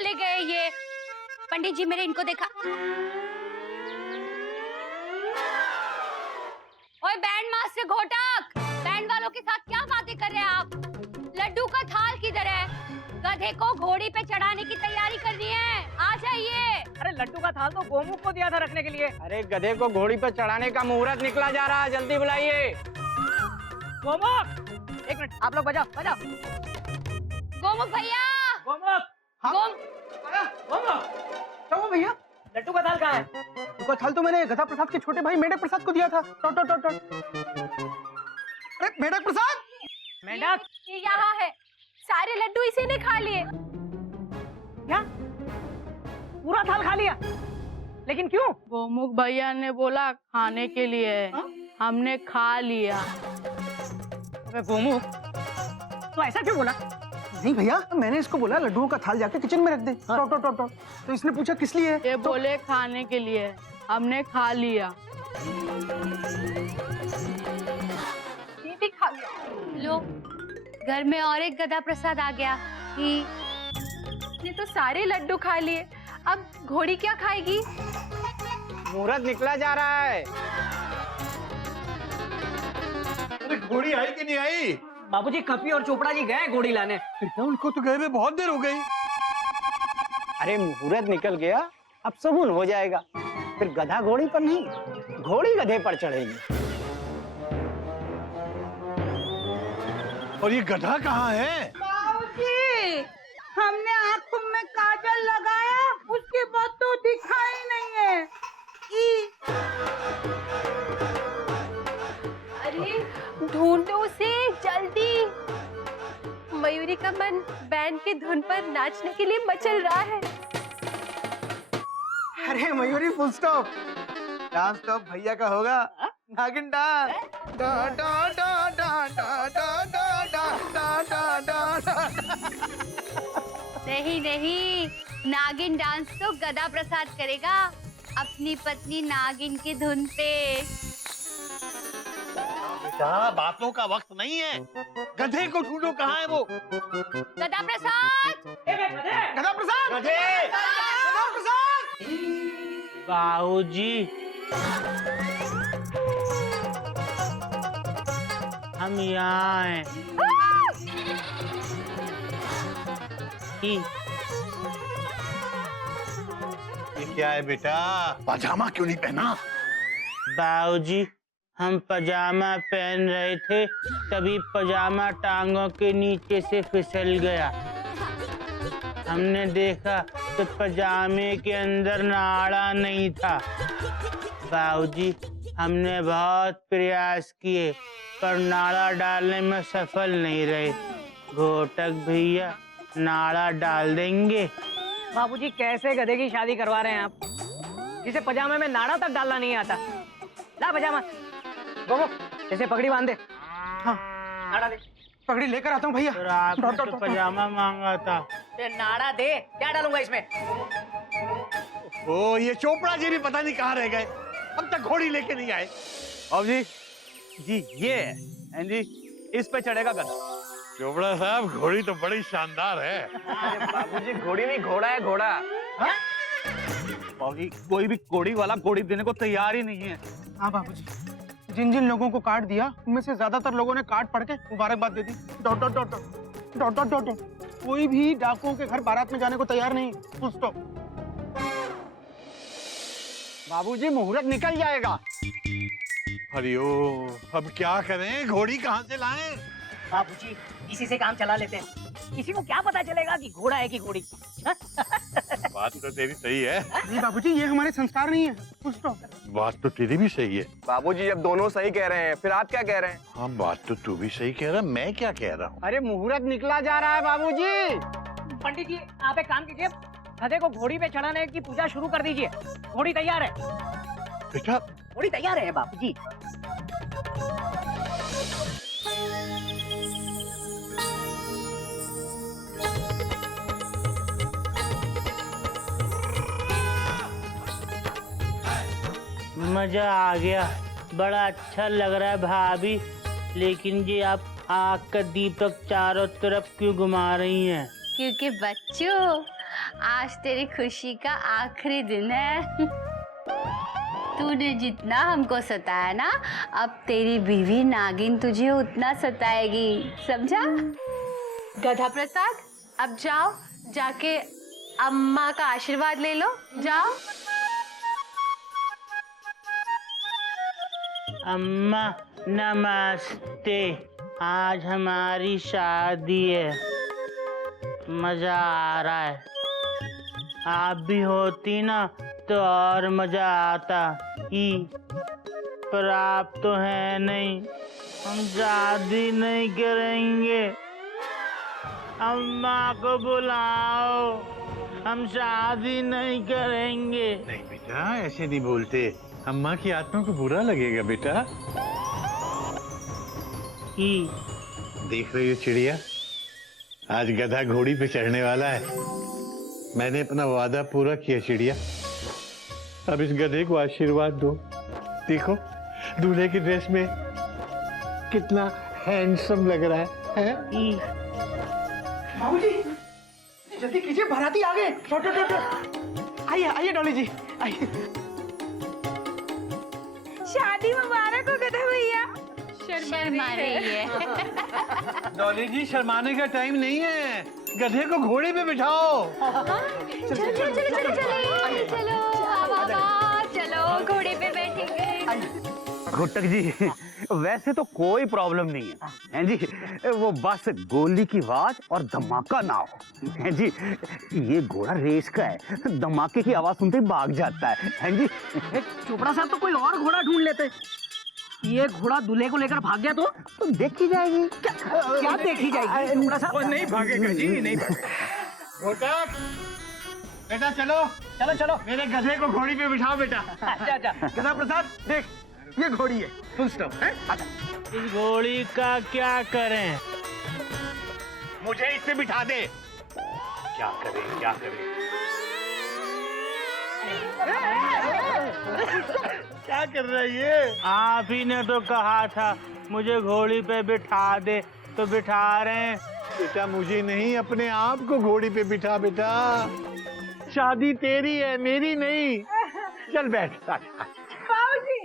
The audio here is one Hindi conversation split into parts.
चले गए ये? पंडित जी मेरे इनको देखा। ओए बैंड मास्टर घोटक, बैंड वालों के साथ क्या बातें कर रहे हैं आप? लड्डू का थाल किधर है? गधे को घोड़ी पे चढ़ाने की तैयारी करनी है, आ जाइए। अरे लड्डू का थाल तो गोमुख को दिया था रखने के लिए। अरे गधे को घोड़ी पे चढ़ाने का मुहूर्त निकला जा रहा है, जल्दी बुलाइए। गोमुख, एक मिनट, आप लोग बजाओ बजाओ। गोमुख भैया, गोमुख, हाँ? गोमुख, क्या हुआ भैया? लड्डू का थाल कहाँ है? लड्डू का थाल तो मैंने गधा प्रसाद के छोटे भाई मेढक प्रसाद को दिया था। टॉट टॉट टॉट टॉट। अरे मेढक प्रसाद, मेंढक, ये यहाँ है। सारे लड्डू इसी ने खा लिए। क्या पूरा थाल खा लिया? लेकिन क्यों? गोमुख भैया ने बोला खाने के लिए। हमने खा लिया। अबे गोमुख, तो ऐसा क्यों बोला? नहीं भैया, मैंने इसको बोला लड्डुओं का थाल जाके किचन में रख दे। टॉट टॉट टॉट टॉट। तो इसने पूछा किस लिए? ये बोले खाने के लिए। हमने खा लिया। ये भी खा गया। लो, घर में और एक गधा प्रसाद आ गया। ये तो सारे लड्डू खा लिए, अब घोड़ी क्या खाएगी? मुहूर्त निकला जा रहा है। अरे घोड़ी आई कि नहीं आई? बाबूजी कपी और चोपड़ा जी गए घोड़ी लाने। बेटा उनको तो गए हुए बहुत देर हो गई। अरे मुहूर्त निकल गया, अब सुगुन हो जाएगा। फिर गधा घोड़ी पर नहीं, घोड़ी गधे पर चढ़ेगी। और ये गधा कहाँ है? बाबूजी, हमने आंखों में काजल लगाया, उसके बाद तो दिखाई नहीं है। अरे ढूंढो उसे जल्दी। मयूरी का मन बैंड की धुन पर नाचने के लिए मचल रहा है। अरे मयूरी फुल स्टॉप। डांस तो भैया का होगा। नागिन डांस। डा डा डा डा डा डा डा डा डा डा डा। नहीं नहीं, नागिन डांस तो गधा प्रसाद करेगा अपनी पत्नी नागिन की धुन पे। बेटा बातों का वक्त नहीं है, गधे को ढूंढो, कहाँ है वो? गधा प्रसाद, गधा प्रसाद, गधे! गधा प्रसाद। बाबूजी, हम यहाँ हैं। ये क्या है बेटा? पजामा क्यों नहीं पहना? बाबूजी, हम पजामा पहन रहे थे, तभी पजामा टांगों के नीचे से फिसल गया। हमने देखा तो पजामे के अंदर नाड़ा नहीं था। बाबूजी, हमने बहुत प्रयास किए पर नाड़ा डालने में सफल नहीं रहे। घोटक भैया नाड़ा डाल देंगे। बाबूजी कैसे गधे की शादी करवा रहे हैं आप, जिसे पजामे में नाड़ा तक डालना नहीं आता? ला पजामा। गोमुख, जैसे पगड़ी बांध दे। हाँ, नाड़ा दे। पगड़ी लेकर आता हूँ भैया। और आपने तो पजामा मांगा था। ते नाड़ा दे, क्या डालूंगा इसमें? ओ ये चोपड़ा जी भी पता नहीं कहाँ रह गए, अब तक घोड़ी लेके नहीं आए। अब जी ये है एंड जी, इस पे चढ़ेगा गधा। चोपड़ा साहब घोड़ी तो बड़ी शानदार है। बाबूजी घोड़ी नहीं, घोड़ा है, घोड़ा। बाबूजी कोई भी घोड़ी वाला घोड़ी देने को तैयार ही नहीं है। हाँ बाबूजी, जिन जिन लोगों को कार्ड दिया उनमें से ज्यादातर लोगों ने कार्ड पढ़ के मुबारकबाद दे दी। Dot dot dot dot dot dot dot dot. कोई भी डाकुओं के घर बारात में जाने को तैयार नहीं। Full stop. बाबूजी मुहूर्त निकल जाएगा। हरिओम, अब क्या करें, घोड़ी कहाँ से लाएं? बाबूजी इसी से काम चला लेते हैं। किसी को क्या पता चलेगा कि घोड़ा है कि घोड़ी? बात तो तेरी सही है। नहीं बाबूजी, ये हमारे संस्कार नहीं है। Full stop. बात तो तेरी भी सही है। बाबूजी अब दोनों सही कह रहे हैं, फिर आप क्या कह रहे हैं? हाँ बात तो तू भी सही कह रहा, मैं क्या कह रहा हूँ? अरे मुहूर्त निकला जा रहा है बाबूजी। पंडित जी आप एक काम कीजिए, गधे को घोड़ी पे चढ़ाने की पूजा शुरू कर दीजिए। घोड़ी तैयार है। बेटा घोड़ी तैयार है बाबूजी। मजा आ गया, बड़ा अच्छा लग रहा है भाभी। लेकिन ये आप आग का दीपक चारों तरफ क्यों घुमा रही हैं? क्योंकि बच्चों, आज तेरी खुशी का आखिरी दिन है। तूने जितना हमको सताया ना, अब तेरी बीवी नागिन तुझे उतना सताएगी, समझा? गधा प्रसाद, अब जाओ, जाके अम्मा का आशीर्वाद ले लो, जाओ। अम्मा नमस्ते। आज हमारी शादी है, मजा आ रहा है। आप भी होती ना तो और मजा आता ही, पर आप तो है नहीं। हम शादी नहीं करेंगे। अम्मा को बुलाओ, हम शादी नहीं करेंगे। नहीं बेटा, ऐसे नहीं बोलते, अम्मा की आत्मा को बुरा लगेगा बेटा। ही देख रही हो चिड़िया, आज गधा घोड़ी पे चढ़ने वाला है। मैंने अपना वादा पूरा किया चिड़िया। अब इस गधे को आशीर्वाद दो। देखो दूल्हे की ड्रेस में कितना हैंडसम लग रहा है? ही बाबूजी, जल्दी कीजिए, बाराती आ गए। आइए आइए डॉली जी, आइए। शादी मुबारक हो गधा भैया। शर्मा रही है। डॉली जी, शर्माने का टाइम नहीं है, गधे को घोड़े पे बिठाओ। चलो चलो चलो चलो चलो चलो, वाह, चलो घोड़े पे बैठेंगे। घुटक जी, वैसे तो कोई प्रॉब्लम नहीं है, हैं जी। वो बस गोली की आवाज और धमाका ना हो, हैं जी। ये घोड़ा रेस का है, धमाके की आवाज सुनते ही भाग जाता है, हैं जी। चोपड़ा साहब तो कोई और घोड़ा ढूंढ लेते। ये घोड़ा दूल्हे को लेकर भाग गया तो देखी जाएगी। क्या देखी जाएगी? चोपड़ा साहब नहीं भागेगा जी, नहीं भागेगा। घोटक, बेटा चलो चलो चलो। मेरे गधे को घोड़ी पे बिठाओ बेटा। अच्छा अच्छा। गधा प्रसाद देख, ये घोड़ी है, फुल स्टॉप है। इस घोड़ी का क्या करें? मुझे इस पे बिठा दे। क्या करें क्या करें? क्या कर रहा है ये? आप ही ने तो कहा था मुझे घोड़ी पे बिठा दे, तो बिठा रहे हैं। बेटा मुझे नहीं, अपने आप को घोड़ी पे बिठा बेटा। शादी तेरी है, मेरी नहीं। चल बैठ। बाबूजी,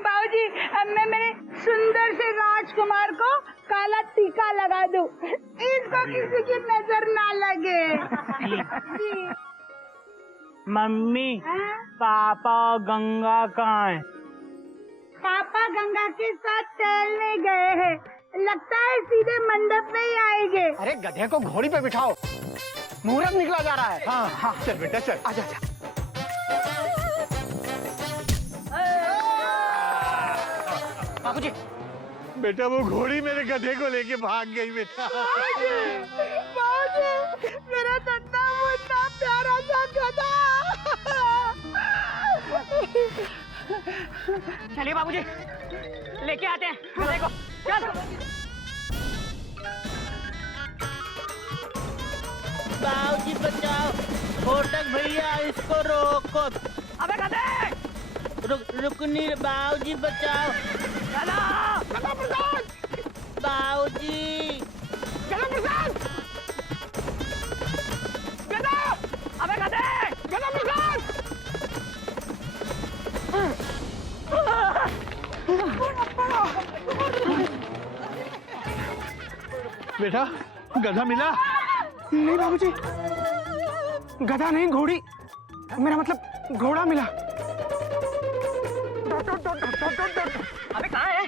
बाबूजी, अब मैं मेरे सुंदर से राजकुमार को काला टीका लगा दूं, इसको किसी की नजर ना लगे। जी। मम्मी, हाँ? पापा और गंगा कहाँ हैं? पापा गंगा के साथ टहलने गए हैं, लगता है सीधे मंडप में ही आएंगे। अरे गधे को घोड़ी पे बिठाओ, मुहूर्त निकला जा रहा है। हाँ हाँ, चल बेटा चल। आजा आजा। बाबूजी, बेटा वो घोड़ी मेरे गधे को लेके भाग गई बेटा। बाबूजी, मेरा नन्हा मुन्ना प्यारा सा गधा। चलिए बाबूजी, लेके आते हैं गधे को। चल। बाबूजी बचाओ, घोटक भैया इसको रोको। अबे गधे, रुकनी, बाबूजी बचाओ। गधा, गधा प्रसाद, बाबूजी, गधा प्रसाद, गधा, अबे गधे, गधा प्रसाद। बेटा गधा मिला? नहीं बाबूजी, गधा नहीं, घोड़ी, मेरा मतलब घोड़ा मिला। अबे कहाँ है?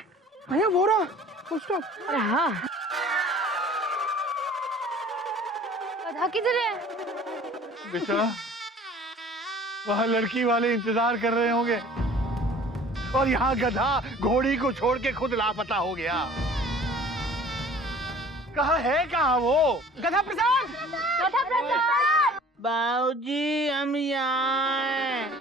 भैया वो रहा, फुल स्टॉप। अरे हाँ, गधा किधर है? बेटा वहाँ लड़की वाले इंतजार कर रहे होंगे और यहाँ गधा घोड़ी को छोड़ के खुद लापता हो गया। कहाँ है कहाँ वो? गधा प्रसाद, गधा प्रसाद। बाबूजी हम यहाँ हैं।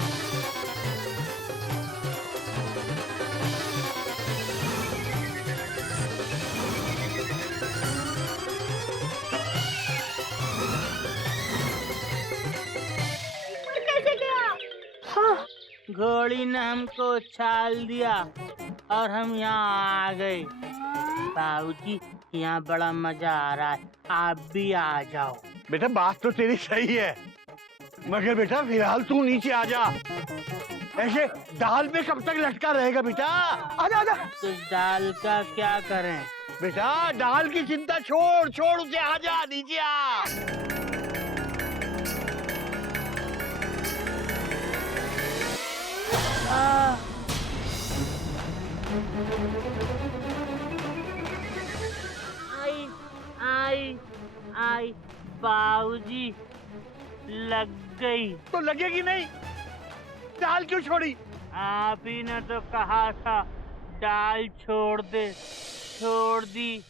कैसे गया? घोड़ी ने हमको उछाल दिया और हम यहाँ आ गए। बाबूजी यहाँ बड़ा मजा आ रहा है, आप भी आ जाओ। बेटा बात तो तेरी सही है, मगर बेटा फिलहाल तू नीचे आ जा। ऐसे डाल पे कब तक लटका रहेगा बेटा? आजा आजा। तो दाल का क्या करें? बेटा डाल की चिंता छोड़ छोड़, उसे आजा, नीचे आ। आई आई आई बाबूजी, लग गई। तो लगेगी नहीं, डाल क्यों छोड़ी? आप ही ने तो कहा था दाल छोड़ दे, छोड़ दी।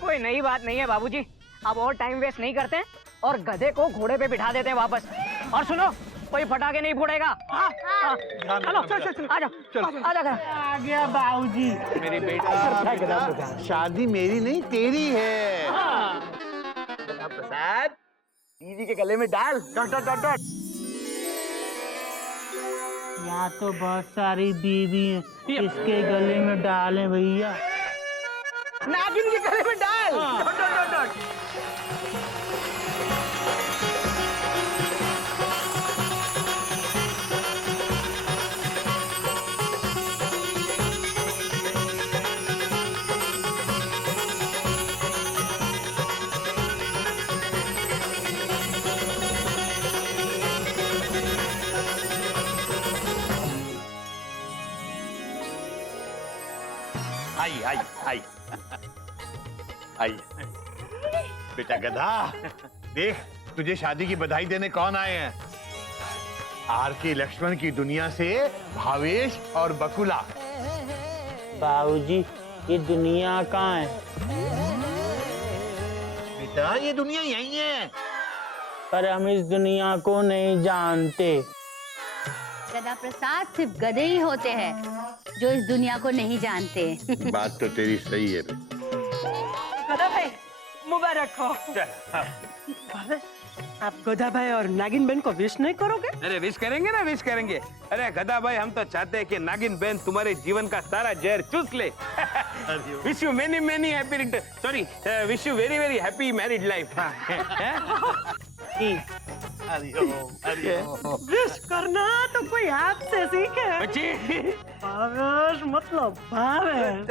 कोई नई बात नहीं है बाबूजी, अब और टाइम वेस्ट नहीं करते हैं और गधे को घोड़े पे बिठा देते हैं वापस। और सुनो, कोई पटाखे नहीं फोड़ेगा। हाँ, हाँ। चलो चल चल आ जाओ, चलो आ जाओ। आ गया बाबूजी। मेरी बेटा शादी मेरी नहीं तेरी है। प्रसाद दीदी के गले में डाल, डॉट डॉट डॉट डॉट। यहाँ तो बहुत सारी बीवी हैं, इसके गले में डालें भैया। नागिन के गले में डाल, डॉट डॉट डॉट डॉट। आई आई आई आई। बेटा गधा, देख तुझे शादी की बधाई देने कौन आए हैं। आर के लक्ष्मण की दुनिया से भावेश और बकुला। बाबूजी, ये दुनिया कहाँ है? बेटा ये दुनिया यही है। पर हम इस दुनिया को नहीं जानते। गधा प्रसाद, सिर्फ गधे ही होते हैं जो इस दुनिया को नहीं जानते। बात तो तेरी सही है। गधा भाई मुबारक हो। आप गधा भाई और नागिन बहन को विश नहीं करोगे? अरे विश करेंगे ना, विश करेंगे। अरे गधा भाई, हम तो चाहते हैं कि नागिन बहन तुम्हारे जीवन का सारा जहर चूस ले। Wish you many many happy, sorry wish you very very happy married life. Wish करना तो कोई आपसे सीखे। बच्ची भावेश मतलब भावेश।